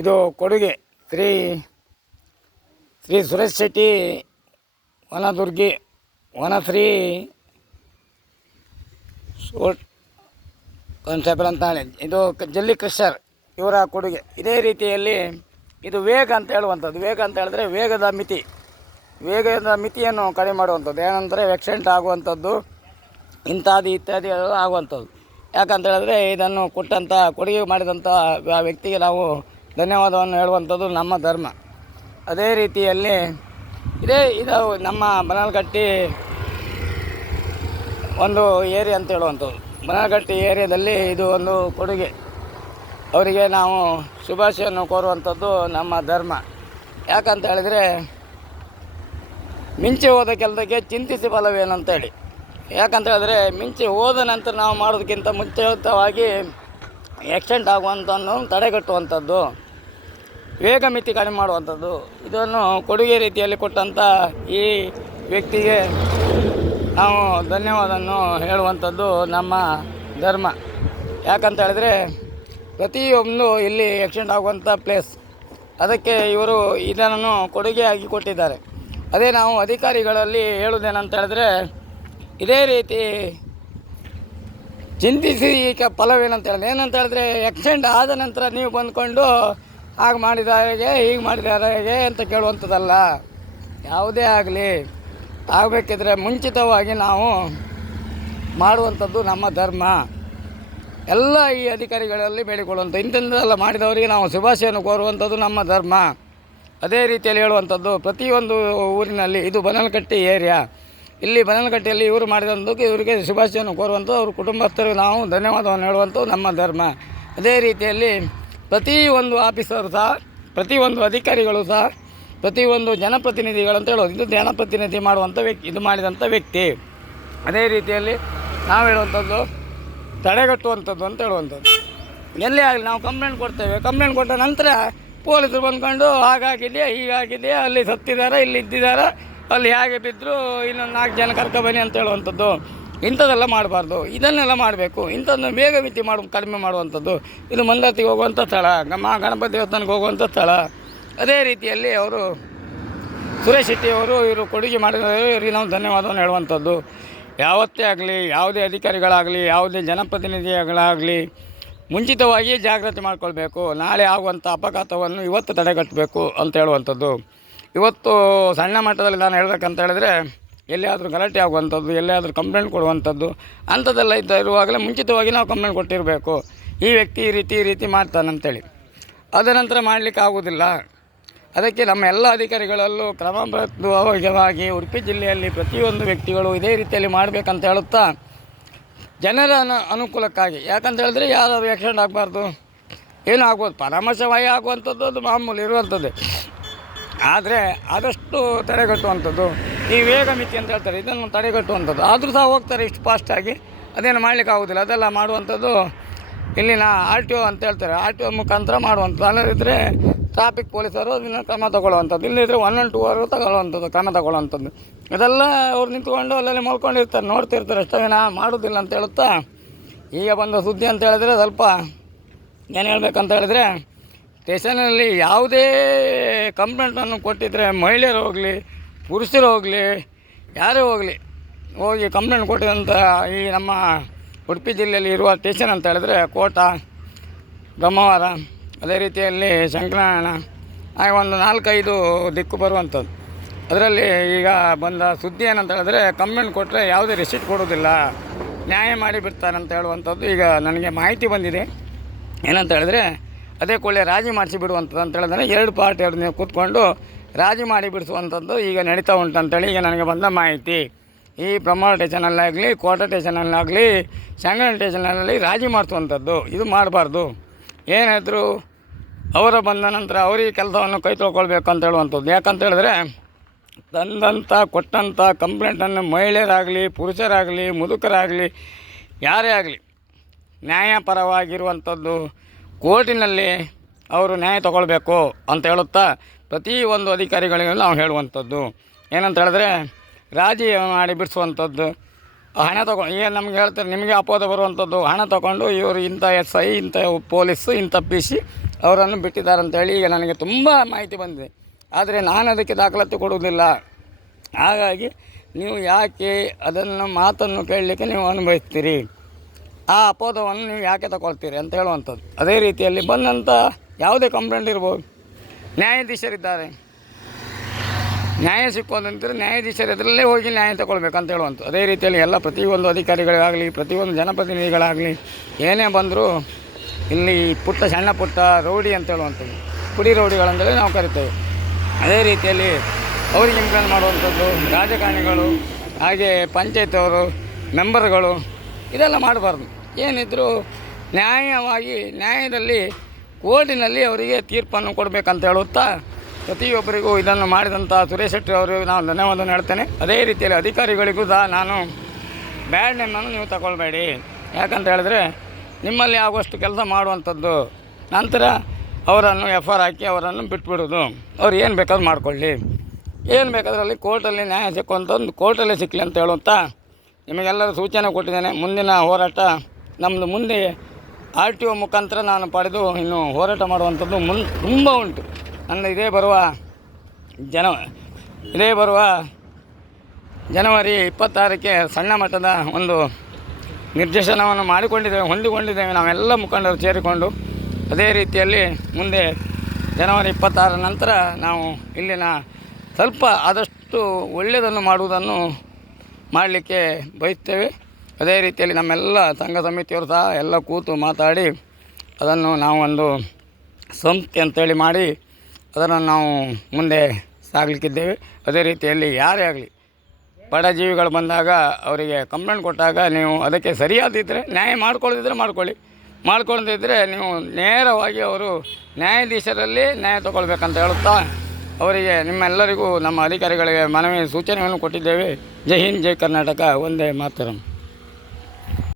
ಇದು ಕೊಡುಗೆ ಶ್ರೀ ಶ್ರೀ ಸುರೇಶ್ ಶೆಟ್ಟಿ ವನದುರ್ಗಿ ವನಶ್ರೀ ಸೋಟ್ ಕಾನ್ಸ್ಟೇಬಲ್ ಅಂತ ಹೇಳಿ ಇದು ಜಲ್ಲಿ ಕೃಷ್ಣರ್ ಇವರ ಕೊಡುಗೆ. ಇದೇ ರೀತಿಯಲ್ಲಿ ಇದು ವೇಗ ಅಂತ ಹೇಳುವಂಥದ್ದು. ವೇಗ ಅಂತ ಹೇಳಿದ್ರೆ ವೇಗದ ಮಿತಿಯನ್ನು ಕಡಿಮೆ ಮಾಡುವಂಥದ್ದು. ಏನಂದರೆ ಆಕ್ಸಿಡೆಂಟ್ ಆಗುವಂಥದ್ದು ಇತ್ಯಾದಿ ಆಗುವಂಥದ್ದು. ಯಾಕಂತ ಹೇಳಿದ್ರೆ ಇದನ್ನು ಕೊಟ್ಟಂಥ ಕೊಡುಗೆ ಮಾಡಿದಂಥ ವ್ಯಕ್ತಿಗೆ ನಾವು ಧನ್ಯವಾದವನ್ನು ಹೇಳುವಂಥದ್ದು ನಮ್ಮ ಧರ್ಮ. ಅದೇ ರೀತಿಯಲ್ಲಿ ಇದು ನಮ್ಮ ಬನಲಕಟ್ಟಿ ಒಂದು ಏರಿಯಾ ಅಂತ ಹೇಳುವಂಥದ್ದು. ಬನಲಕಟ್ಟಿ ಏರಿಯಾದಲ್ಲಿ ಇದು ಒಂದು ಕೊಡುಗೆ. ಅವರಿಗೆ ನಾವು ಶುಭಾಶಯನ್ನು ಕೋರುವಂಥದ್ದು ನಮ್ಮ ಧರ್ಮ. ಯಾಕಂತ ಹೇಳಿದರೆ ಮಿಂಚೆ ಹೋದ ಕೆಲಸಕ್ಕೆ ಚಿಂತಿಸಿ ಫಲವೇನಂತೇಳಿ. ಯಾಕಂತ ಹೇಳಿದ್ರೆ ಮಿಂಚೆ ಹೋದ ನಂತರ ನಾವು ಮಾಡೋದಕ್ಕಿಂತ ಮುಂಚಿತವಾಗಿ ಆಕ್ಸಿಡೆಂಟ್ ಆಗುವಂಥದ್ದು ತಡೆಗಟ್ಟುವಂಥದ್ದು, ವೇಗ ಮಿತಿ ಕಡಿಮೆ ಮಾಡುವಂಥದ್ದು. ಇದನ್ನು ಕೊಡುಗೆ ರೀತಿಯಲ್ಲಿ ಕೊಟ್ಟಂಥ ಈ ವ್ಯಕ್ತಿಗೆ ನಾವು ಧನ್ಯವಾದವನ್ನು ಹೇಳುವಂಥದ್ದು ನಮ್ಮ ಧರ್ಮ. ಯಾಕಂತ ಹೇಳಿದ್ರೆ ಪ್ರತಿಯೊಂದು ಇಲ್ಲಿ ಆಕ್ಸಿಡೆಂಟ್ ಆಗುವಂಥ ಪ್ಲೇಸ್, ಅದಕ್ಕೆ ಇವರು ಇದನ್ನು ಕೊಡುಗೆಯಾಗಿ ಕೊಟ್ಟಿದ್ದಾರೆ. ಅದೇ ನಾವು ಅಧಿಕಾರಿಗಳಲ್ಲಿ ಹೇಳುವುದೇನಂತ ಹೇಳಿದ್ರೆ ಇದೇ ರೀತಿ ಚಿಂತಿಸಿ ಈಗ ಫಲವೇನಂತ ಹೇಳಿದ್ರೆ ಏನಂತ ಹೇಳಿದ್ರೆ ಆಕ್ಸಿಡೆಂಟ್ ಆದ ನಂತರ ನೀವು ಬಂದ್ಕೊಂಡು ಹಾಗೆ ಮಾಡಿದಾರೆ ಹೀಗೆ ಮಾಡಿದಾರೆ ಅಂತ ಕೇಳುವಂಥದ್ದಲ್ಲ. ಯಾವುದೇ ಆಗಲಿ ಆಗಬೇಕಿದ್ರೆ ಮುಂಚಿತವಾಗಿ ನಾವು ಮಾಡುವಂಥದ್ದು ನಮ್ಮ ಧರ್ಮ. ಎಲ್ಲ ಈ ಅಧಿಕಾರಿಗಳಲ್ಲಿ ಬೇಡಿಕೊಳ್ಳುವಂಥ ಇಂಥದ್ದೆಲ್ಲ ಮಾಡಿದವರಿಗೆ ನಾವು ಶುಭಾಶಯನ್ನು ಕೋರುವಂಥದ್ದು ನಮ್ಮ ಧರ್ಮ. ಅದೇ ರೀತಿಯಲ್ಲಿ ಹೇಳುವಂಥದ್ದು ಪ್ರತಿಯೊಂದು ಊರಿನಲ್ಲಿ ಇದು ಬನಲಕಟ್ಟಿ ಏರಿಯಾ. ಇಲ್ಲಿ ಬನಲಕಟ್ಟಿಯಲ್ಲಿ ಇವರು ಮಾಡಿದಂಥದ್ದು ಇವರಿಗೆ ಶುಭಾಶಯನ್ನು ಕೋರುವಂಥದ್ದು, ಅವ್ರ ಕುಟುಂಬಸ್ಥರಿಗೆ ನಾವು ಧನ್ಯವಾದವನ್ನು ಹೇಳುವಂಥದ್ದು ನಮ್ಮ ಧರ್ಮ. ಅದೇ ರೀತಿಯಲ್ಲಿ ಪ್ರತಿಯೊಂದು ಆಫೀಸರು ಸಹ, ಪ್ರತಿಯೊಂದು ಅಧಿಕಾರಿಗಳು ಸಹ, ಪ್ರತಿಯೊಂದು ಜನಪ್ರತಿನಿಧಿಗಳಂತ ಹೇಳೋದು ಇದು ಜನಪ್ರತಿನಿಧಿ ಮಾಡುವಂಥ ಇದು ಮಾಡಿದಂಥ ವ್ಯಕ್ತಿ. ಅದೇ ರೀತಿಯಲ್ಲಿ ನಾವು ಹೇಳುವಂಥದ್ದು ತಡೆಗಟ್ಟುವಂಥದ್ದು ಅಂತ ಹೇಳುವಂಥದ್ದು. ಎಲ್ಲೇ ಆಗಲಿ ನಾವು ಕಂಪ್ಲೇಂಟ್ ಕೊಡ್ತೇವೆ. ಕಂಪ್ಲೇಂಟ್ ಕೊಟ್ಟ ನಂತರ ಪೊಲೀಸರು ಬಂದ್ಕೊಂಡು ಹಾಗಾಗಿದೆ ಹೀಗಾಗಿದೆ, ಅಲ್ಲಿ ಸತ್ತಿದ್ದಾರೆ, ಇಲ್ಲಿ ಇದ್ದಿದ್ದಾರೆ, ಅಲ್ಲಿ ಹೇಗೆ ಬಿದ್ದರು, ಇನ್ನೊಂದು 4 ಜನ ಕರ್ಕೊಬನ್ನಿ ಅಂತ ಹೇಳುವಂಥದ್ದು. ಇಂಥದ್ದೆಲ್ಲ ಮಾಡಬಾರ್ದು. ಇದನ್ನೆಲ್ಲ ಮಾಡಬೇಕು. ಇಂಥದ್ದನ್ನು ವೇಗ ಮಿತಿ ಕಡಿಮೆ ಮಾಡುವಂಥದ್ದು. ಇದು ಮಂದಾತಿಗೆ ಹೋಗುವಂಥ ಸ್ಥಳ, ಗಣಪತಿ ದೇವಸ್ಥಾನಕ್ಕೆ ಹೋಗುವಂಥ ಸ್ಥಳ. ಅದೇ ರೀತಿಯಲ್ಲಿ ಅವರು ಸುರೇಶ್ ಶೆಟ್ಟಿಯವರು ಇವರು ಕೊಡುಗೆ ಮಾಡಿದವರು ಇವರಿಗೆ ನಾವು ಧನ್ಯವಾದವನ್ನು ಹೇಳುವಂಥದ್ದು. ಯಾವತ್ತೇ ಆಗಲಿ, ಯಾವುದೇ ಅಧಿಕಾರಿಗಳಾಗಲಿ, ಯಾವುದೇ ಜನಪ್ರತಿನಿಧಿಗಳಾಗಲಿ ಮುಂಚಿತವಾಗಿ ಜಾಗ್ರತೆ ಮಾಡಿಕೊಳ್ಬೇಕು. ನಾಳೆ ಆಗುವಂಥ ಅಪಘಾತವನ್ನು ಇವತ್ತು ತಡೆಗಟ್ಟಬೇಕು ಅಂತ ಹೇಳುವಂಥದ್ದು. ಇವತ್ತು ಸಣ್ಣ ಮಟ್ಟದಲ್ಲಿ ನಾನು ಹೇಳಬೇಕಂತ ಹೇಳಿದ್ರೆ ಎಲ್ಲಿಯಾದರೂ ಗಲಾಟೆ ಆಗುವಂಥದ್ದು, ಎಲ್ಲಿಯಾದರೂ ಕಂಪ್ಲೇಂಟ್ ಕೊಡುವಂಥದ್ದು ಅಂಥದ್ದೆಲ್ಲ ಇರುವಾಗಲೇ ಮುಂಚಿತವಾಗಿ ನಾವು ಕಂಪ್ಲೇಂಟ್ ಕೊಟ್ಟಿರಬೇಕು. ಈ ವ್ಯಕ್ತಿ ಈ ರೀತಿ ಮಾಡ್ತಾನಂತೇಳಿ. ಅದ ನಂತರ ಮಾಡಲಿಕ್ಕೆ ಆಗೋದಿಲ್ಲ. ಅದಕ್ಕೆ ನಮ್ಮ ಎಲ್ಲ ಅಧಿಕಾರಿಗಳಲ್ಲೂ ಕ್ರಮಬದ್ಧವಾಗಿ ಉಡುಪಿ ಜಿಲ್ಲೆಯಲ್ಲಿ ಪ್ರತಿಯೊಂದು ವ್ಯಕ್ತಿಗಳು ಇದೇ ರೀತಿಯಲ್ಲಿ ಮಾಡಬೇಕಂತ ಹೇಳುತ್ತಾ ಜನರ ಅನುಕೂಲಕ್ಕಾಗಿ. ಯಾಕಂತ ಹೇಳಿದ್ರೆ ಯಾರಾದರೂ ಆಕ್ಸಿಡೆಂಟ್ ಆಗಬಾರ್ದು, ಏನೂ ಆಗ್ಬೋದು, ಪರಾಮರ್ಶವಾಯಿ ಆಗುವಂಥದ್ದು ಅದು ಮಾಮೂಲಿ ಇರುವಂಥದ್ದು. ಆದರೆ ಆದಷ್ಟು ತಡೆಗಟ್ಟುವಂಥದ್ದು ಈ ವೇಗ ಮಿತಿ ಅಂತ ಹೇಳ್ತಾರೆ, ಇದನ್ನು ತಡೆಗಟ್ಟುವಂಥದ್ದು. ಆದರೂ ಸಹ ಹೋಗ್ತಾರೆ ಇಷ್ಟು ಫಾಸ್ಟಾಗಿ, ಅದೇನು ಮಾಡಲಿಕ್ಕೆ ಆಗೋದಿಲ್ಲ. ಅದೆಲ್ಲ ಮಾಡುವಂಥದ್ದು ಇಲ್ಲಿನ RTO ಅಂತ ಹೇಳ್ತಾರೆ, RTO ಮುಖಾಂತರ ಮಾಡುವಂಥದ್ದು. ಅಲ್ಲದಿದ್ದರೆ ಟ್ರಾಫಿಕ್ ಪೊಲೀಸರು ಅದನ್ನು ಕ್ರಮ ತಗೊಳ್ಳುವಂಥದ್ದು, ಇಲ್ಲದಿದ್ದರೆ 112 ಅವರು ತಗೊಳ್ಳುವಂಥದ್ದು, ಕ್ರಮ ತಗೊಳ್ಳುವಂಥದ್ದು. ಇದೆಲ್ಲ ಅವ್ರು ನಿಂತ್ಕೊಂಡು ಅಲ್ಲಲ್ಲಿ ಮಲ್ಕೊಂಡಿರ್ತಾರೆ, ನೋಡ್ತಿರ್ತಾರೆ ಅಷ್ಟೇ, ಮಾಡೋದಿಲ್ಲ ಅಂತ ಹೇಳುತ್ತಾ ಈಗ ಬಂದ ಸುದ್ದಿ ಅಂತ ಹೇಳಿದ್ರೆ ಸ್ವಲ್ಪ ಏನು ಹೇಳಬೇಕಂತ ಹೇಳಿದ್ರೆ ಸ್ಟೇಷನಲ್ಲಿ ಯಾವುದೇ ಕಂಪ್ಲೇಂಟನ್ನು ಕೊಟ್ಟಿದ್ದರೆ ಮಹಿಳೆಯರು ಹೋಗಲಿ ಪುರುಷರು ಹೋಗಲಿ ಯಾರೇ ಹೋಗಿ ಕಂಪ್ಲೇಂಟ್ ಕೊಟ್ಟಿದಂಥ ಈ ನಮ್ಮ ಉಡುಪಿ ಜಿಲ್ಲೆಯಲ್ಲಿ ಇರುವ ಸ್ಟೇಷನ್ ಅಂತ ಹೇಳಿದ್ರೆ ಕೋಟ, ಬ್ರಹ್ಮವರ, ಅದೇ ರೀತಿಯಲ್ಲಿ ಶಂಕರನಾರಾಯಣ, ಹಾಗೆ ಒಂದು 4-5 ದಿಕ್ಕು ಬರುವಂಥದ್ದು. ಅದರಲ್ಲಿ ಈಗ ಬಂದ ಸುದ್ದಿ ಏನಂತ ಹೇಳಿದ್ರೆ ಕಂಪ್ಲೇಂಟ್ ಕೊಟ್ಟರೆ ಯಾವುದೇ ರಿಸಿಟ್ ಕೊಡೋದಿಲ್ಲ, ನ್ಯಾಯ ಮಾಡಿ ಬಿಡ್ತಾರೆ ಅಂತ ಹೇಳುವಂಥದ್ದು ಈಗ ನನಗೆ ಮಾಹಿತಿ ಬಂದಿದೆ. ಏನಂತ ಹೇಳಿದ್ರೆ ಅದೇ ಕೊಳ್ಳೆ ರಾಜಿ ಮಾಡಿಸಿ ಬಿಡುವಂಥದ್ದು ಅಂತ ಹೇಳಿದ್ರೆ 2 ಪಾರ್ಟಿ ನೀವು ಕೂತ್ಕೊಂಡು ರಾಜಿ ಮಾಡಿ ಬಿಡಿಸುವಂಥದ್ದು ಈಗ ನಡೀತಾ ಉಂಟಂತೇಳಿ ಈಗ ನನಗೆ ಬಂದ ಮಾಹಿತಿ. ಈ ಬ್ರಹ್ಮವರ ಸ್ಟೇಷನಲ್ಲಾಗಲಿ, ಕೋಟ ಸ್ಟೇಷನಲ್ಲಾಗಲಿ, ಶಂಕರನಾರಾಯಣ ಸ್ಟೇಷನಲ್ಲಿ ರಾಜಿ ಮಾಡಿಸುವಂಥದ್ದು ಇದು ಮಾಡಬಾರ್ದು. ಏನಾದರೂ ಅವರ ಬಂದ ನಂತರ ಅವರಿಗೆ ಕೆಲಸವನ್ನು ಕೈ ತೊಳ್ಕೊಳ್ಬೇಕು ಅಂತ ಹೇಳುವಂಥದ್ದು. ಯಾಕಂತ ಹೇಳಿದ್ರೆ ಕೊಟ್ಟಂಥ ಕಂಪ್ಲೇಂಟನ್ನು ಮಹಿಳೆಯರಾಗಲಿ ಪುರುಷರಾಗಲಿ ಮುದುಕರಾಗಲಿ ಯಾರೇ ಆಗಲಿ ನ್ಯಾಯಪರವಾಗಿರುವಂಥದ್ದು ಕೋರ್ಟಿನಲ್ಲಿ ಅವರು ನ್ಯಾಯ ತಗೊಳ್ಬೇಕು ಅಂತ ಹೇಳುತ್ತಾ ಪ್ರತಿಯೊಂದು ಅಧಿಕಾರಿಗಳಿಗೂ ನಾವು ಹೇಳುವಂಥದ್ದು. ಏನಂತ ಹೇಳಿದ್ರೆ ರಾಜಿ ಮಾಡಿ ಬಿಡಿಸುವಂಥದ್ದು, ಹಣ ಏನು ನಮ್ಗೆ ಹೇಳ್ತಾರೆ, ನಿಮಗೆ ಅಪೋದ ಬರುವಂಥದ್ದು ಹಣ ತೊಗೊಂಡು ಇವರು ಇಂಥ SI, ಇಂಥ ಪೊಲೀಸು, ಇಂಥ PC ಅವರನ್ನು ಬಿಟ್ಟಿದ್ದಾರೆ ಅಂತೇಳಿ ಈಗ ನನಗೆ ತುಂಬ ಮಾಹಿತಿ ಬಂದಿದೆ. ಆದರೆ ನಾನು ಅದಕ್ಕೆ ದಾಖಲಾತಿ ಕೊಡುವುದಿಲ್ಲ. ಹಾಗಾಗಿ ನೀವು ಯಾಕೆ ಅದನ್ನು ಮಾತನ್ನು ಕೇಳಲಿಕ್ಕೆ ನೀವು ಅನುಭವಿಸ್ತೀರಿ, ಆ ಅಪೋದವನ್ನು ನೀವು ಯಾಕೆ ತಗೊಳ್ತೀರಿ ಅಂತ ಹೇಳುವಂಥದ್ದು. ಅದೇ ರೀತಿಯಲ್ಲಿ ಬಂದಂಥ ಯಾವುದೇ ಕಂಪ್ಲೇಂಟ್ ಇರ್ಬೋದು, ನ್ಯಾಯಾಧೀಶರಿದ್ದಾರೆ, ನ್ಯಾಯ ಸಿಕ್ಕೋದಂತಾರೆ ನ್ಯಾಯಾಧೀಶರು ಎದುರಲ್ಲೇ ಹೋಗಿ ನ್ಯಾಯ ತಗೊಳ್ಬೇಕಂತ ಹೇಳುವಂಥದ್ದು. ಅದೇ ರೀತಿಯಲ್ಲಿ ಎಲ್ಲ ಪ್ರತಿಯೊಂದು ಅಧಿಕಾರಿಗಳಿಗಾಗಲಿ ಪ್ರತಿಯೊಂದು ಜನಪ್ರತಿನಿಧಿಗಳಾಗಲಿ ಏನೇ ಬಂದರೂ ಇಲ್ಲಿ ಸಣ್ಣ ಪುಟ್ಟ ರೌಡಿ ಅಂತ ಹೇಳುವಂಥದ್ದು, ಪುಡಿ ರೌಡಿಗಳಂತೇಳಿ ನಾವು ಕರಿತೇವೆ. ಅದೇ ರೀತಿಯಲ್ಲಿ ಅವರಿಗೆ ಇಂಪ್ಲೇಂಟ್ ಮಾಡುವಂಥದ್ದು ರಾಜಕಾರಣಿಗಳು, ಹಾಗೆ ಪಂಚಾಯತ್ ಮೆಂಬರ್ಗಳು ಇದೆಲ್ಲ ಮಾಡಬಾರ್ದು. ಏನಿದ್ರೂ ನ್ಯಾಯವಾಗಿ ನ್ಯಾಯದಲ್ಲಿ ಕೋರ್ಟಿನಲ್ಲಿ ಅವರಿಗೆ ತೀರ್ಪನ್ನು ಕೊಡಬೇಕಂತ ಹೇಳುತ್ತಾ ಪ್ರತಿಯೊಬ್ಬರಿಗೂ ಇದನ್ನು ಮಾಡಿದಂಥ ಸುರೇಶ್ ಶೆಟ್ಟಿ ಅವರಿಗೆ ನಾನು ಧನ್ಯವಾದವನ್ನು ಹೇಳ್ತೇನೆ. ಅದೇ ರೀತಿಯಲ್ಲಿ ಅಧಿಕಾರಿಗಳಿಗೂ ಸಹ ನಾನು ಬ್ಯಾಡ್ ನೇಮನ್ನು ನೀವು ತಗೊಳ್ಬೇಡಿ. ಯಾಕಂತ ಹೇಳಿದ್ರೆ ನಿಮ್ಮಲ್ಲಿ ಆಗುವಷ್ಟು ಕೆಲಸ ಮಾಡುವಂಥದ್ದು, ನಂತರ ಅವರನ್ನು FR ಹಾಕಿ ಅವರನ್ನು ಬಿಟ್ಬಿಡೋದು. ಅವ್ರು ಏನು ಬೇಕಾದ್ರೂ ಮಾಡಿಕೊಳ್ಳಿ, ಏನು ಬೇಕಾದ್ರಲ್ಲಿ ಕೋರ್ಟಲ್ಲಿ ನ್ಯಾಯ ಸಿಕ್ಕುವಂಥದ್ದು ಕೋರ್ಟಲ್ಲೇ ಸಿಕ್ಕಲಿ ಅಂತ ಹೇಳುತ್ತಾ ನಿಮಗೆಲ್ಲರೂ ಸೂಚನೆ ಕೊಟ್ಟಿದ್ದೇನೆ. ಮುಂದಿನ ಹೋರಾಟ ನಮ್ಮದು ಮುಂದೆ RTO ಮುಖಾಂತರ ನಾನು ಪಡೆದು ಇನ್ನು ಹೋರಾಟ ಮಾಡುವಂಥದ್ದು ತುಂಬ ಉಂಟು. ನನ್ನ ಇದೇ ಬರುವ ಜನವರಿ 26ಕ್ಕೆ ಸಣ್ಣ ಮಟ್ಟದ ಒಂದು ನಿರ್ದೇಶನವನ್ನು ಹೊಂದಿಕೊಂಡಿದ್ದೇವೆ ನಾವೆಲ್ಲ ಮುಖಂಡರು ಸೇರಿಕೊಂಡು. ಅದೇ ರೀತಿಯಲ್ಲಿ ಮುಂದೆ ಜನವರಿ 26 ನಂತರ ನಾವು ಇಲ್ಲಿನ ಸ್ವಲ್ಪ ಆದಷ್ಟು ಒಳ್ಳೆಯದನ್ನು ಮಾಡುವುದನ್ನು ಮಾಡಲಿಕ್ಕೆ ಬಯಸ್ತೇವೆ. ಅದೇ ರೀತಿಯಲ್ಲಿ ನಮ್ಮೆಲ್ಲ ಸಂಘ ಸಮಿತಿಯವರು ಸಹ ಎಲ್ಲ ಕೂತು ಮಾತಾಡಿ ಅದನ್ನು ನಾವು ಒಂದು ಸಂಸ್ಥೆ ಅಂತೇಳಿ ಮಾಡಿ ಅದನ್ನು ನಾವು ಮುಂದೆ ಸಾಗಲಿಕ್ಕಿದ್ದೇವೆ. ಅದೇ ರೀತಿಯಲ್ಲಿ ಯಾರೇ ಆಗಲಿ ಬಡ ಜೀವಿಗಳು ಬಂದಾಗ ಅವರಿಗೆ ಕಂಪ್ಲೇಂಟ್ ಕೊಟ್ಟಾಗ ನೀವು ಅದಕ್ಕೆ ಸರಿಯಾದಿದ್ದರೆ ನ್ಯಾಯ ಮಾಡ್ಕೊಳ್ಳದಿದ್ದರೆ ನೀವು ನೇರವಾಗಿ ಅವರು ನ್ಯಾಯಾಧೀಶರಲ್ಲಿ ನ್ಯಾಯ ತಗೊಳ್ಬೇಕಂತ ಹೇಳುತ್ತಾ ಅವರಿಗೆ ನಿಮ್ಮೆಲ್ಲರಿಗೂ ನಮ್ಮ ಅಧಿಕಾರಿಗಳಿಗೆ ಮನವಿ ಸೂಚನೆಯನ್ನು ಕೊಟ್ಟಿದ್ದೇವೆ. ಜೈ ಹಿಂದ್, ಜೈ ಕರ್ನಾಟಕ, ವಂದೇ ಮಾತರಂ.